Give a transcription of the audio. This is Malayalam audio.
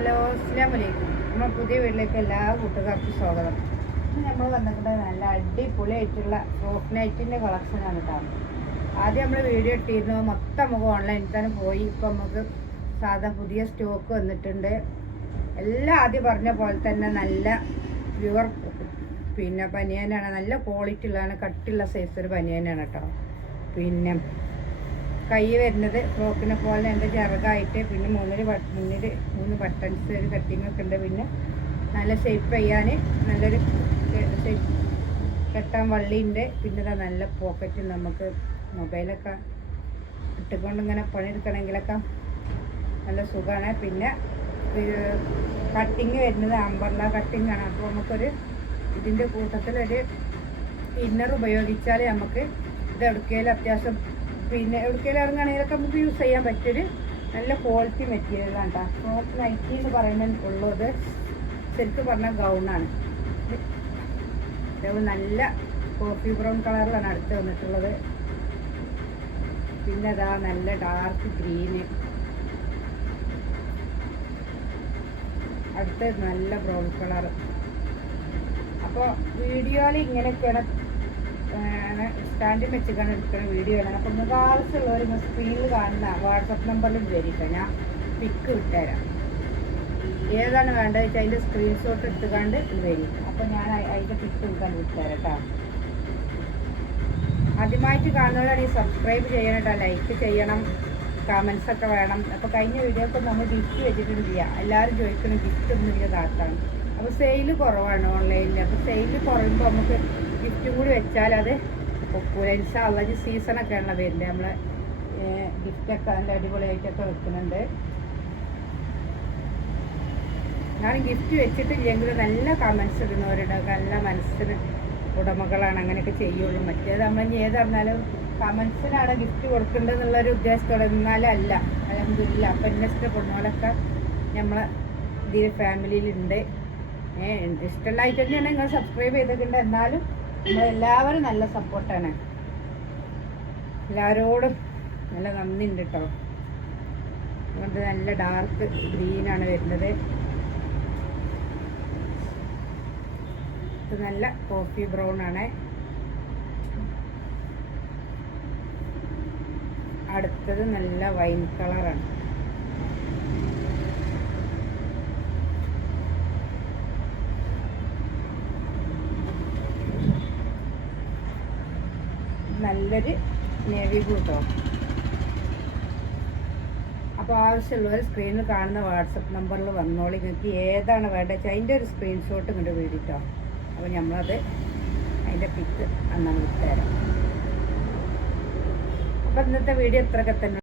ഹലോ അസ്സാം വലൈക്കും നമ്മുടെ പുതിയ വീട്ടിലേക്ക് എല്ലാ കൂട്ടുകാർക്കും സ്വാഗതം. നമ്മൾ വന്നിട്ട് നല്ല അടിപൊളിയായിട്ടുള്ള ഫ്രോക്ക് നൈറ്റിന്റെ കളക്ഷനാണ് കേട്ടോ ആദ്യം നമ്മൾ വീഡിയോ ഇട്ടിരുന്നു. മൊത്തം നമുക്ക് ഓൺലൈനിൽ തന്നെ പോയി. ഇപ്പം നമുക്ക് സാധാ പുതിയ സ്റ്റോക്ക് വന്നിട്ടുണ്ട്. എല്ലാം ആദ്യം പറഞ്ഞ പോലെ തന്നെ നല്ല പ്യുവർ പിന്നെ ബനിയനാണ് നല്ല ക്വാളിറ്റി ഉള്ളതാണ്. കട്ടിയുള്ള സൈസ് ഒരു ബനിയനാണ് കേട്ടോ പിന്നെ കൈ വരുന്നത് ഫ്രോക്കിനെ പോലെ എന്റെ ചെറുതായിട്ട്. പിന്നെ മൂന്നിൽ മുന്നിൽ മൂന്ന് ബട്ടൺസ് ഒരു കട്ടിങ്ങൊക്കെ ഉണ്ട്. പിന്നെ നല്ല ഷേപ്പ് ചെയ്യാൻ നല്ലൊരു കെട്ടാൻ വള്ളിയുണ്ട് പിന്നെ നല്ല പോക്കറ്റ് നമുക്ക് മൊബൈലൊക്കെ ഇട്ടുകൊണ്ട് ഇങ്ങനെ പണിയെടുക്കണമെങ്കിലൊക്കെ നല്ല സുഖമാണ്. പിന്നെ കട്ടിങ് വരുന്നത് അമ്പർല കട്ടിങ്ങാണ് അപ്പോൾ നമുക്കൊരു ഇതിന്റെ കൂട്ടത്തിലൊരു ഇന്നർ ഉപയോഗിച്ചാൽ നമുക്ക് ഇത് എടുക്കുകയിൽ അത്യാവശ്യം പിന്നെ എവിടേക്കെങ്കിലും ഇറങ്ങുകയാണെങ്കിലൊക്കെ നമുക്ക് യൂസ് ചെയ്യാൻ പറ്റിയൊരു നല്ല ക്വാളിറ്റി മെറ്റീരിയലാണ് കേട്ടോ നോക്ക് നൈറ്റി എന്ന് പറയുന്നത് ഉള്ളത് ശരിക്കും പറഞ്ഞാൽ ഗൗണാണ് ഇത് നല്ല കോഫി ബ്രൗൺ കളറിലാണ് അടുത്ത് വന്നിട്ടുള്ളത്. പിന്നെ അതാ നല്ല ഡാർക്ക് ഗ്രീന് അടുത്ത് നല്ല ബ്രൗൺ കളർ അപ്പോൾ വീഡിയോയിൽ ഇങ്ങനെയൊക്കെയാണ് സ്റ്റാൻഡിൽ വെച്ചിട്ടാണ് എടുക്കുന്ന വീഡിയോ ആണ് അപ്പം കാലത്തുള്ളവർ നിങ്ങൾ സ്ക്രീനിൽ കാണുന്ന വാട്സപ്പ് നമ്പറിൽ വിചാരിക്കുക ഞാൻ പിക്ക് വിട്ടുതരാം ഏതാണ് വേണ്ടത് വെച്ചാൽ അതിന്റെ സ്ക്രീൻഷോട്ട് എടുത്തുകൊണ്ട് വരും. അപ്പോൾ ഞാൻ അതിന്റെ പിക്ക് എടുക്കാൻ വിട്ടുതരാം കേട്ടോ. ആദ്യമായിട്ട് കാണുന്നവരാണെങ്കിൽ സബ്സ്ക്രൈബ് ചെയ്യണം കേട്ടോ ലൈക്ക് ചെയ്യണം കമൻസ് ഒക്കെ വേണം. അപ്പോൾ കഴിഞ്ഞ വീഡിയോ ഒക്കെ നമ്മൾ ഗിഫ്റ്റ് വെച്ചിട്ടുണ്ട് ചെയ്യാം. എല്ലാവരും ചോദിക്കണം ഗിഫ്റ്റ് ഒന്നും ഇല്ല അപ്പോൾ സെയിൽ കുറവാണ് ഓൺലൈനിൽ അപ്പോൾ സെയിൽ കുറയുമ്പോൾ നമുക്ക് ഗിഫ്റ്റും കൂടി വെച്ചാൽ അത് ഒക്കൂല ഇൻഷാള്ള ഈ സീസണൊക്കെ ആണ് വരുന്നത്. നമ്മൾ ഗിഫ്റ്റൊക്കെ നല്ല അടിപൊളിയായിട്ടൊക്കെ വെക്കുന്നുണ്ട്. ഞാൻ ഗിഫ്റ്റ് വെച്ചിട്ടില്ലെങ്കിൽ നല്ല കമൻസ് ഇടുന്നവരുണ്ട്. നല്ല മനസ്സിന് ഉടമകളാണ്. അങ്ങനെയൊക്കെ ചെയ്യുള്ളൂ. മറ്റേത് നമ്മൾ ഇനി ഏത് പറഞ്ഞാലും കമൻസിനാണ് ഗിഫ്റ്റ് കൊടുക്കേണ്ടതെന്നുള്ളൊരു ഉദ്ദേശത്തോടെ. എന്നാലല്ല അലഹമില്ല അപ്പം എന്നെ ഇഷ്ടപ്പെടുന്നവരൊക്കെ നമ്മളെ ഇതിൽ ഫാമിലിയിലുണ്ട് ഇഷ്ടമുള്ളതായിട്ട് തന്നെയാണ് നിങ്ങൾ സബ്സ്ക്രൈബ് ചെയ്തിട്ടുണ്ട് എന്നാലും നമ്മളെല്ലാവരും നല്ല സപ്പോർട്ടാണ്. എല്ലാവരോടും നല്ല നന്ദി ഉണ്ട് കേട്ടോ അതുകൊണ്ട് നല്ല ഡാർക്ക് ഗ്രീനാണ് വരുന്നത്. ഇത് നല്ല കോഫി ബ്രൗൺ ആണ്. അടുത്തത് നല്ല വൈൻ കളറാണ് നല്ലൊരു നേവി ബ്ലൂ കേട്ടോ. അപ്പോൾ ആവശ്യമുള്ളവർ സ്ക്രീനിൽ കാണുന്ന വാട്സപ്പ് നമ്പറിൽ വന്നോളി. നിങ്ങൾക്ക് ഏതാണ് വേണ്ടത് വെച്ചാൽ അതിന്റെ ഒരു സ്ക്രീൻഷോട്ട് ഇങ്ങോട്ട് വീടിട്ടോ. അപ്പോൾ നമ്മളത് അതിന്റെ പിക്ക് അന്നാണ് വിട്ടുതരാം അപ്പോൾ ഇന്നത്തെ വീഡിയോ ഇത്രയൊക്കെ തന്നെ.